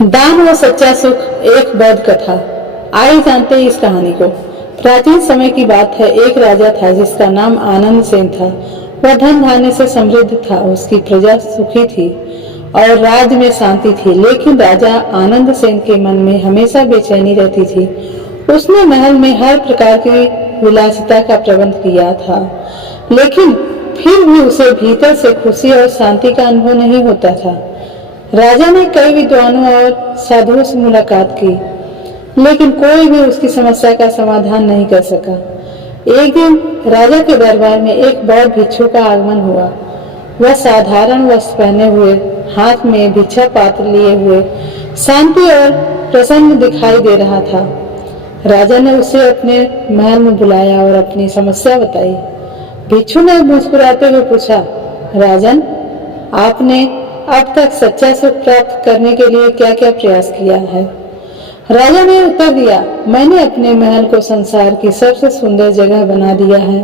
दान व सच्चा सुख, एक बौद्ध कथा। आइए जानते हैं इस कहानी को। प्राचीन समय की बात है। एक राजा था जिसका नाम आनंद सेन था। वह धन धान्य से समृद्ध था, उसकी प्रजा सुखी थी और राज्य में शांति थी। लेकिन राजा आनंद सेन के मन में हमेशा बेचैनी रहती थी। उसने महल में हर प्रकार की विलासिता का प्रबंध किया था, लेकिन फिर भी उसे भीतर से खुशी और शांति का अनुभव नहीं होता था। राजा ने कई विद्वानों और साधुओं से मुलाकात की, लेकिन कोई भी उसकी समस्या का समाधान नहीं कर सका। एक दिन राजा के दरबार में एक बौद्ध भिक्षु का आगमन हुआ। वह साधारण वस्त्र पहने हुए, हाथ में भिक्षा पात्र लिए हुए शांति और प्रसन्न दिखाई दे रहा था। राजा ने उसे अपने महल में बुलाया और अपनी समस्या बताई। भिक्षु ने मुस्कुराते हुए पूछा, राजन, आपने अब तक सच्चा सुख प्राप्त करने के लिए क्या क्या प्रयास किया है? राजा ने उत्तर दिया, मैंने अपने महल को संसार की सबसे सुंदर जगह बना दिया है,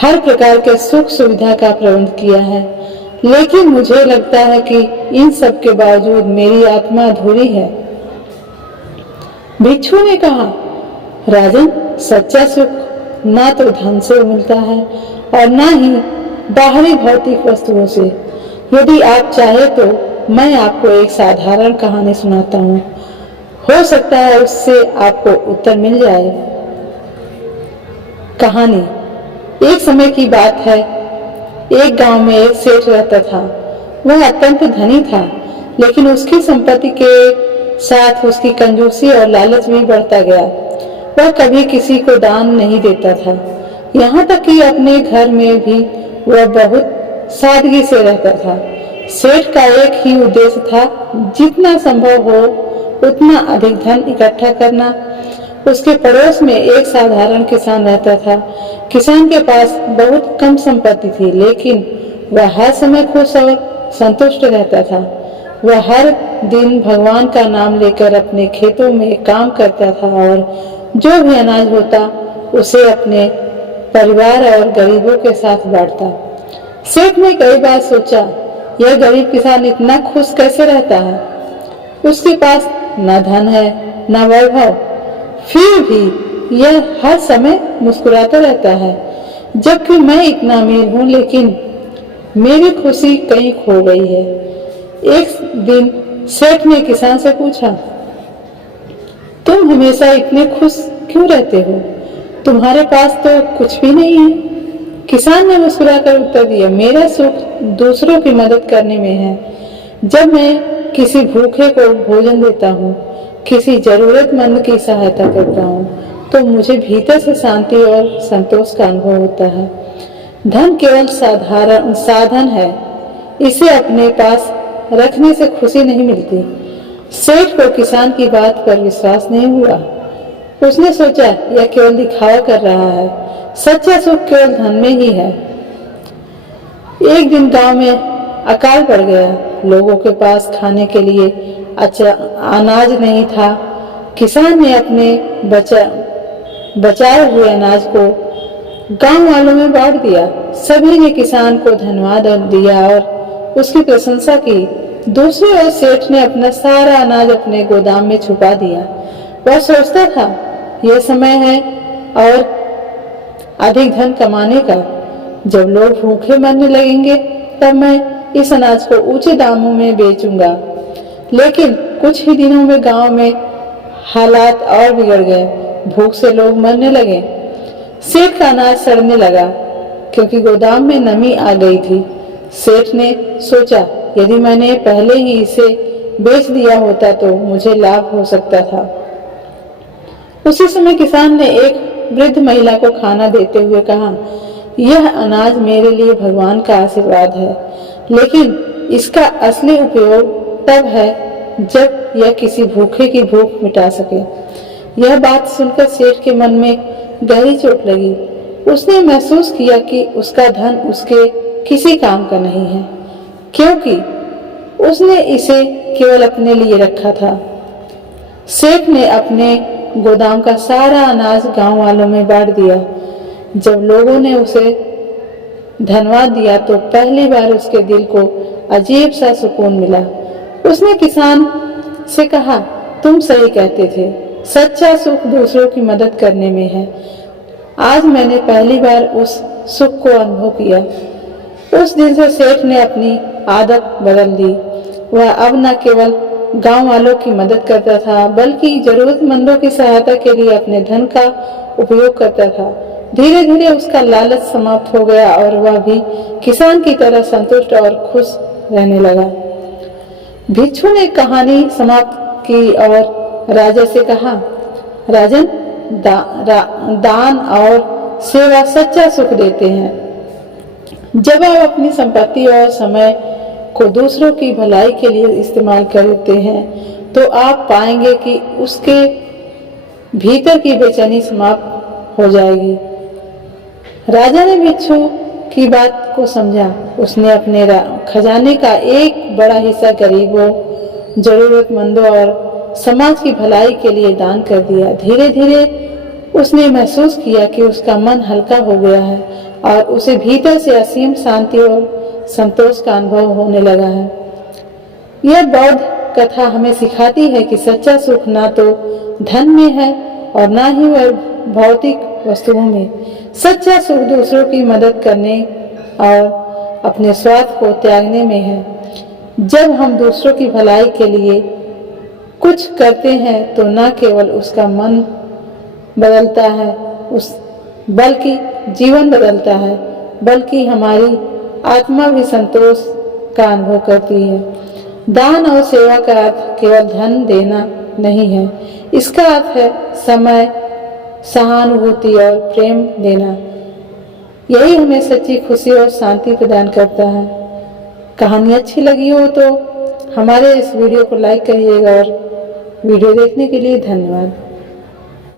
हर प्रकार के सुख सुविधा का प्रबंध किया है, लेकिन मुझे लगता है कि इन सब के बावजूद मेरी आत्मा अधूरी है। भिक्षु ने कहा, राजन, सच्चा सुख ना तो धन से मिलता है और ना ही बाहरी भौतिक वस्तुओं से। यदि आप चाहे तो मैं आपको एक साधारण कहानी सुनाता हूँ, हो सकता है उससे आपको उत्तर मिल जाए। कहानी। एक समय की बात है। एक गांव में एक सेठ रहता था। वह अत्यंत धनी था, लेकिन उसकी संपत्ति के साथ उसकी कंजूसी और लालच भी बढ़ता गया। वह कभी किसी को दान नहीं देता था, यहाँ तक कि अपने घर में भी वह बहुत सादगी से रहता था। सेठ का एक ही उद्देश्य था, जितना संभव हो उतना अधिक धन इकट्ठा करना। उसके पड़ोस में एक साधारण किसान रहता था। किसान के पास बहुत कम संपत्ति थी, लेकिन वह हर समय खुश और संतुष्ट रहता था। वह हर दिन भगवान का नाम लेकर अपने खेतों में काम करता था और जो भी अनाज होता उसे अपने परिवार और गरीबों के साथ बांटता। सेठ ने कई बार सोचा, यह गरीब किसान इतना खुश कैसे रहता है? उसके पास न धन है न वैभव, फिर भी यह हर समय मुस्कुराता रहता है, जबकि मैं इतना अमीर हूँ, लेकिन मेरी खुशी कहीं खो गई है। एक दिन सेठ ने किसान से पूछा, तुम हमेशा इतने खुश क्यों रहते हो? तुम्हारे पास तो कुछ भी नहीं है। किसान ने मुस्कुराकर उत्तर दिया, मेरा सुख दूसरों की मदद करने में है। जब मैं किसी भूखे को भोजन देता हूँ, किसी जरूरतमंद की सहायता करता हूँ, तो मुझे भीतर से शांति और संतोष का अनुभव होता है। धन केवल साधन है, इसे अपने पास रखने से खुशी नहीं मिलती। सेठ को किसान की बात पर विश्वास नहीं हुआ। उसने सोचा, यह केवल दिखावा कर रहा है, सच्चा सुख केवल धन में ही है। एक दिन गांव में अकाल पड़ गया। लोगों के पास खाने के लिए अनाज नहीं था। किसान ने अपने बचाए हुए अनाज को गांव वालों में बांट दिया। सभी ने किसान को धन्यवाद दिया और उसकी प्रशंसा की। दूसरी ओर सेठ ने अपना सारा अनाज अपने गोदाम में छुपा दिया। वह सोचता था, यह समय है और अधिक धन कमाने का। जब लोग भूखे मरने लगेंगे, तब मैं इस अनाज को ऊंचे दामों में बेचूंगा। लेकिन कुछ ही दिनों में गांव में हालात और बिगड़ गए। भूख से लोग मरने लगे। सेठ का अनाज सड़ने लगा, क्योंकि गोदाम में नमी आ गई थी। सेठ ने सोचा, यदि मैंने पहले ही इसे बेच दिया होता तो मुझे लाभ हो सकता था। उसी समय किसान ने एक वृद्ध महिला को खाना देते हुए कहा, यह अनाज मेरे लिए भगवान का आशीर्वाद है, लेकिन इसका असली उपयोग तब है जब यह किसी भूखे की भूख मिटा सके। यह बात सुनकर सेठ के मन में गहरी चोट लगी। उसने महसूस किया कि उसका धन उसके किसी काम का नहीं है, क्योंकि उसने इसे केवल अपने लिए रखा था। सेठ ने अपने गोदाम का सारा अनाज गांव वालों में बांट दिया। जब लोगों ने उसे धन्यवाद दिया तो पहली बार उसके दिल को अजीब सा सुकून मिला। उसने किसान से कहा, तुम सही कहते थे, सच्चा सुख दूसरों की मदद करने में है। आज मैंने पहली बार उस सुख को अनुभव किया। उस दिन से सेठ ने अपनी आदत बदल दी। वह अब न केवल गांव वालों की मदद करता था, बल्कि जरूरतमंदों की सहायता के लिए अपने धन का उपयोग करता था। धीरे धीरे उसका लालच समाप्त हो गया और वह भी किसान की तरह संतुष्ट और खुश रहने लगा। भिक्षु ने कहानी समाप्त की और राजा से कहा, राजन, दान और सेवा सच्चा सुख देते हैं। जब आप अपनी संपत्ति और समय को दूसरों की भलाई के लिए इस्तेमाल करते हैं तो आप पाएंगे कि उसके भीतर की बेचैनी समाप्त हो जाएगी। राजा ने भिक्षु की बात को समझा। उसने अपने खजाने का एक बड़ा हिस्सा गरीबों, जरूरतमंदों और समाज की भलाई के लिए दान कर दिया। धीरे धीरे उसने महसूस किया कि उसका मन हल्का हो गया है और उसे भीतर से असीम शांति और संतोष का अनुभव होने लगा है। यह बौद्ध कथा हमें सिखाती है कि सच्चा सुख ना तो धन में है और ना ही वह भौतिक वस्तुओं में। सच्चा सुख दूसरों की मदद करने और अपने स्वार्थ को त्यागने में है। जब हम दूसरों की भलाई के लिए कुछ करते हैं तो न केवल उसका मन बदलता है बल्कि जीवन बदलता है, बल्कि हमारी आत्मा भी संतोष का अनुभव करती है। दान और सेवा का अर्थ केवल धन देना नहीं है, इसका अर्थ है समय, सहानुभूति और प्रेम देना। यही हमें सच्ची खुशी और शांति प्रदान करता है। कहानी अच्छी लगी हो तो हमारे इस वीडियो को लाइक करिएगा और वीडियो देखने के लिए धन्यवाद।